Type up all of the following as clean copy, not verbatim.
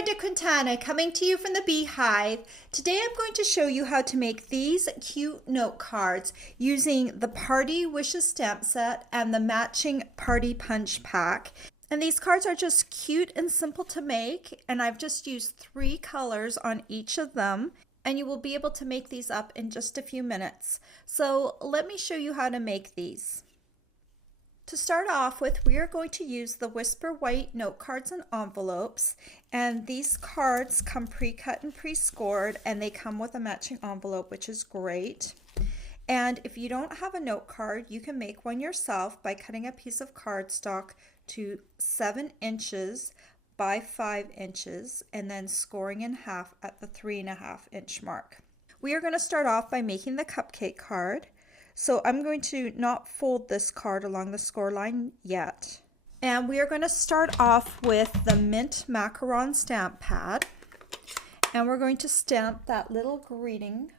Brenda Quintana coming to you from the Beehive. Today I'm going to show you how to make these cute note cards using the Party Wishes stamp set and the matching Party Punch pack. And these cards are just cute and simple to make, and I've just used 3 colors on each of them, and you will be able to make these up in just a few minutes. So let me show you how to make these. To start off with, we are going to use the Whisper White note cards and envelopes, and these cards come pre-cut and pre-scored, and they come with a matching envelope, which is great. And if you don't have a note card, you can make one yourself by cutting a piece of cardstock to 7 inches by 5 inches and then scoring in half at the 3.5 inch mark. We are going to start off by making the cupcake card. So I'm going to not fold this card along the score line yet. And we are going to start off with the Mint Macaron stamp pad. And we're going to stamp that little greeting,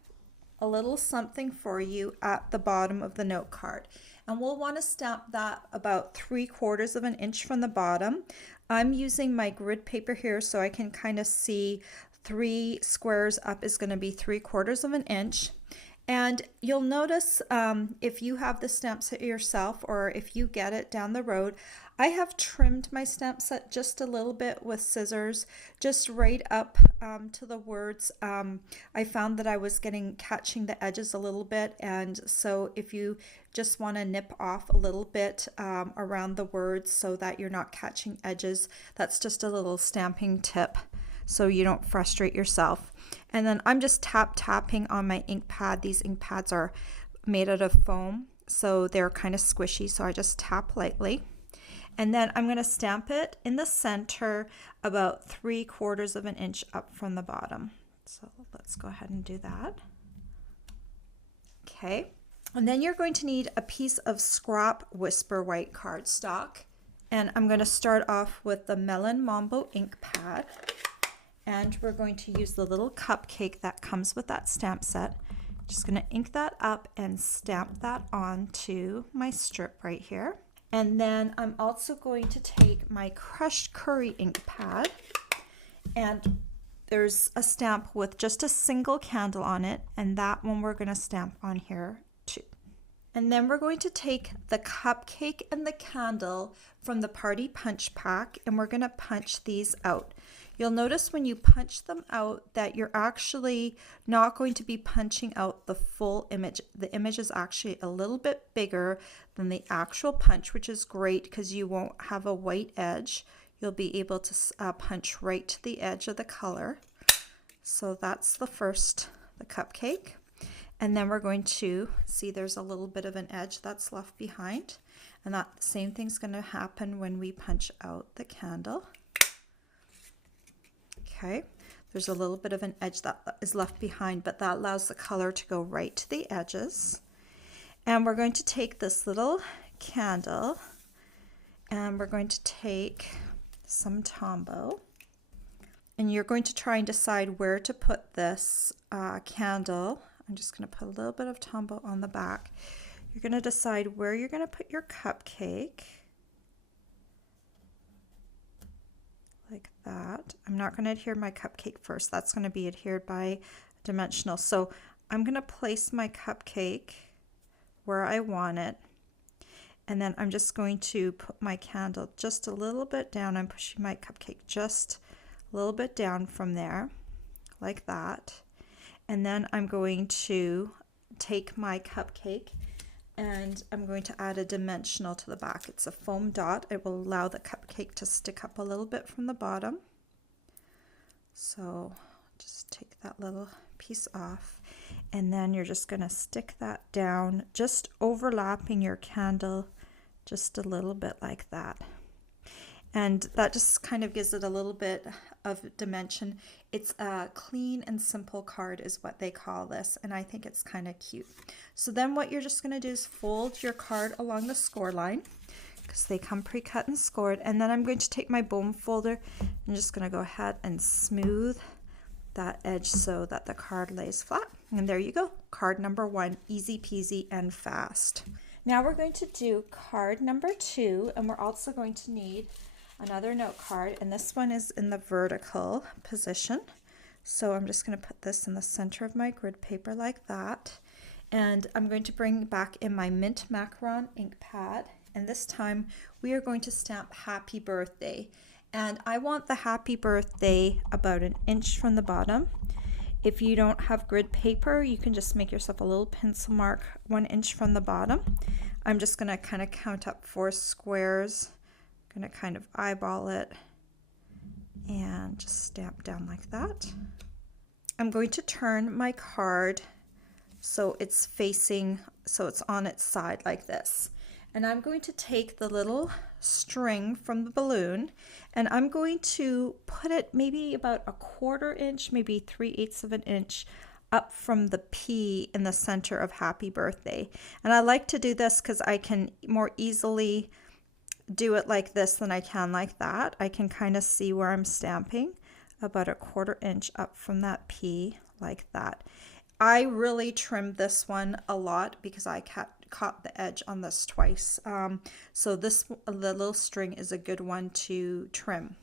a little something for you, at the bottom of the note card. And we'll want to stamp that about 3/4 of an inch from the bottom. I'm using my grid paper here so I can kind of see 3 squares up is going to be 3/4 of an inch. And you'll notice if you have the stamp set yourself or if you get it down the road, I have trimmed my stamp set just a little bit with scissors, just right up to the words. I found that I was catching the edges a little bit, and so if you just want to nip off a little bit around the words so that you're not catching edges, that's just a little stamping tip so you don't frustrate yourself. And then I'm just tapping on my ink pad. These ink pads are made out of foam, so they're kind of squishy, so I just tap lightly. And then I'm going to stamp it in the center about 3/4 of an inch up from the bottom. So let's go ahead and do that. Okay, and then you're going to need a piece of scrap Whisper White cardstock. And I'm going to start off with the Melon Mambo ink pad. And we're going to use the little cupcake that comes with that stamp set. Just going to ink that up and stamp that onto my strip right here. And then I'm also going to take my crushed curry ink pad, and there's a stamp with just a single candle on it, and that one we're going to stamp on here too. And then we're going to take the cupcake and the candle from the Party Punch pack, and we're going to punch these out. You'll notice when you punch them out that you're actually not going to be punching out the full image. The image is actually a little bit bigger than the actual punch, which is great because you won't have a white edge. You'll be able to punch right to the edge of the color. So that's the cupcake. And then we're going to see there's a little bit of an edge that's left behind. And that same thing's going to happen when we punch out the candle. Okay, there's a little bit of an edge that is left behind, but that allows the color to go right to the edges. And we're going to take this little candle and we're going to take some Tombow. And you're going to try and decide where to put this candle. I'm just going to put a little bit of Tombow on the back. You're going to decide where you're going to put your cupcake. Like that. I'm not going to adhere my cupcake first. That's going to be adhered by dimensional. So I'm going to place my cupcake where I want it. And then I'm just going to put my candle just a little bit down. I'm pushing my cupcake just a little bit down from there, like that. And then I'm going to take my cupcake and I'm going to add a dimensional to the back. It's a foam dot. It will allow the cupcake to stick up a little bit from the bottom. So just take that little piece off, and then you're just going to stick that down, just overlapping your candle just a little bit like that. And that just kind of gives it a little bit of dimension. It's a clean and simple card is what they call this, and I think it's kind of cute. So then what you're just going to do is fold your card along the score line because they come pre-cut and scored. And then I'm going to take my bone folder and just going to go ahead and smooth that edge so that the card lays flat. And there you go, card number 1, easy peasy and fast. Now we're going to do card number 2, and we're also going to need another note card, and this one is in the vertical position. So I'm just going to put this in the center of my grid paper like that. And I'm going to bring back in my mint macaron ink pad, and this time we are going to stamp happy birthday. And I want the happy birthday about 1 inch from the bottom. If you don't have grid paper, you can just make yourself a little pencil mark 1 inch from the bottom. I'm just going to kind of count up 4 squares. I'm going to kind of eyeball it and just stamp down like that. I'm going to turn my card so it's facing, so it's on its side like this. And I'm going to take the little string from the balloon and I'm going to put it maybe about 1/4 inch, maybe 3/8 of an inch up from the P in the center of happy birthday. And I like to do this because I can more easily do it like this than I can like that. I can kind of see where I'm stamping about 1/4 inch up from that P like that. I really trimmed this one a lot because I caught the edge on this twice. So the little string is a good one to trim.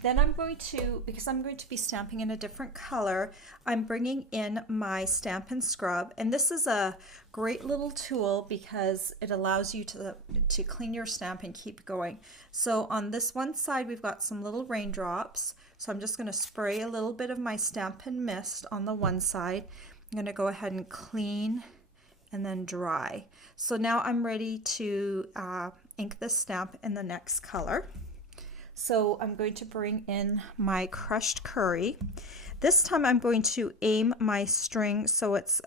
Then I'm going to, because I'm going to be stamping in a different color, I'm bringing in my Stampin' Scrub. And this is a great little tool because it allows you to clean your stamp and keep going. So on this one side, we've got some little raindrops. So I'm just going to spray a little bit of my Stampin' Mist on the one side. I'm going to go ahead and clean and then dry. So now I'm ready to ink this stamp in the next color. So I'm going to bring in my crushed curry. This time I'm going to aim my string so it's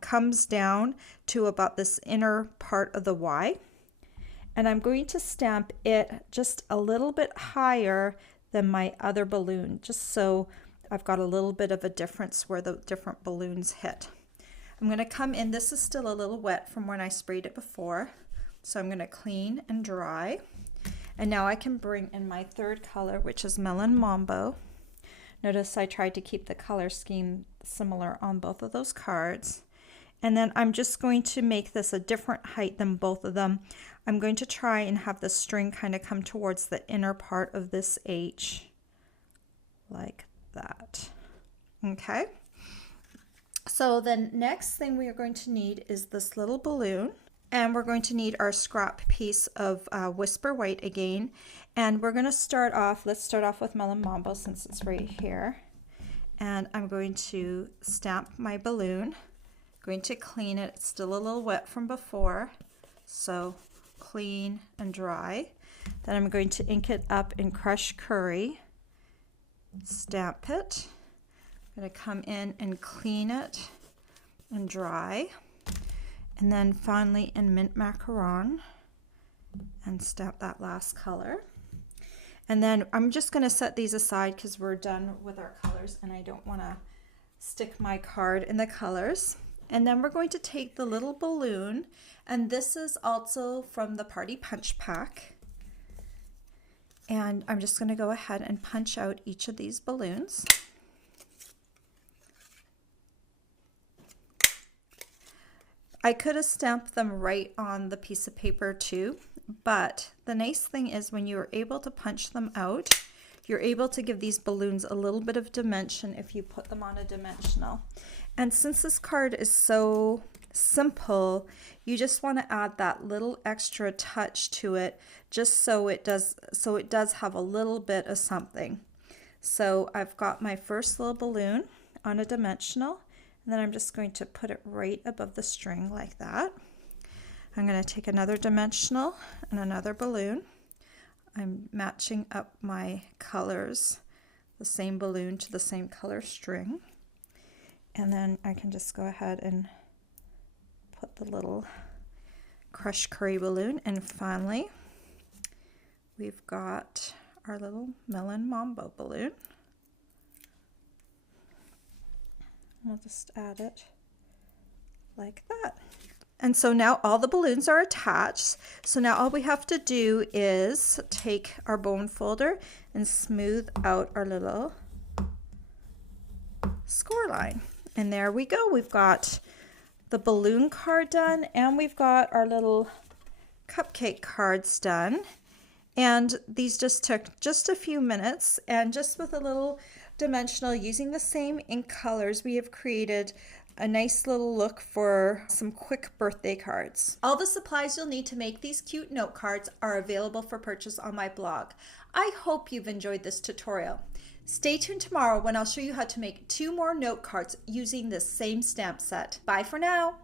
comes down to about this inner part of the Y. And I'm going to stamp it just a little bit higher than my other balloon, just so I've got a little bit of a difference where the different balloons hit. I'm going to come in, this is still a little wet from when I sprayed it before, so I'm going to clean and dry. And now I can bring in my third color, which is Melon Mambo. Notice I tried to keep the color scheme similar on both of those cards. And then I'm just going to make this a different height than both of them. I'm going to try and have the string kind of come towards the inner part of this H, like that. Okay. So the next thing we are going to need is this little balloon. And we're going to need our scrap piece of Whisper White again. And we're going to start off, let's start off with Melon Mambo since it's right here. And I'm going to stamp my balloon. Going to clean it. It's still a little wet from before. So clean and dry. Then I'm going to ink it up in crushed curry. Stamp it. I'm going to come in and clean it and dry. And then finally in mint macaron and stamp that last color. And then I'm just going to set these aside because we're done with our colors and I don't want to stick my card in the colors. And then we're going to take the little balloon, and this is also from the Party Punch Pack. And I'm just going to go ahead and punch out each of these balloons. I could have stamped them right on the piece of paper too, but the nice thing is when you're able to punch them out, you're able to give these balloons a little bit of dimension if you put them on a dimensional. And since this card is so simple, you just want to add that little extra touch to it just so it does have a little bit of something. So I've got my first little balloon on a dimensional. And then I'm just going to put it right above the string like that. I'm going to take another dimensional and another balloon. I'm matching up my colors, the same balloon to the same color string. And then I can just go ahead and put the little crushed curry balloon. And finally, we've got our little Melon Mambo balloon. We'll just add it like that. And so now all the balloons are attached. So now all we have to do is take our bone folder and smooth out our little score line. And there we go. We've got the balloon card done and we've got our little cupcake cards done. And these just took just a few minutes, and just with a little dimensional using the same ink colors, we have created a nice little look for some quick birthday cards. All the supplies you'll need to make these cute note cards are available for purchase on my blog. I hope you've enjoyed this tutorial. Stay tuned tomorrow when I'll show you how to make 2 more note cards using this same stamp set. Bye for now.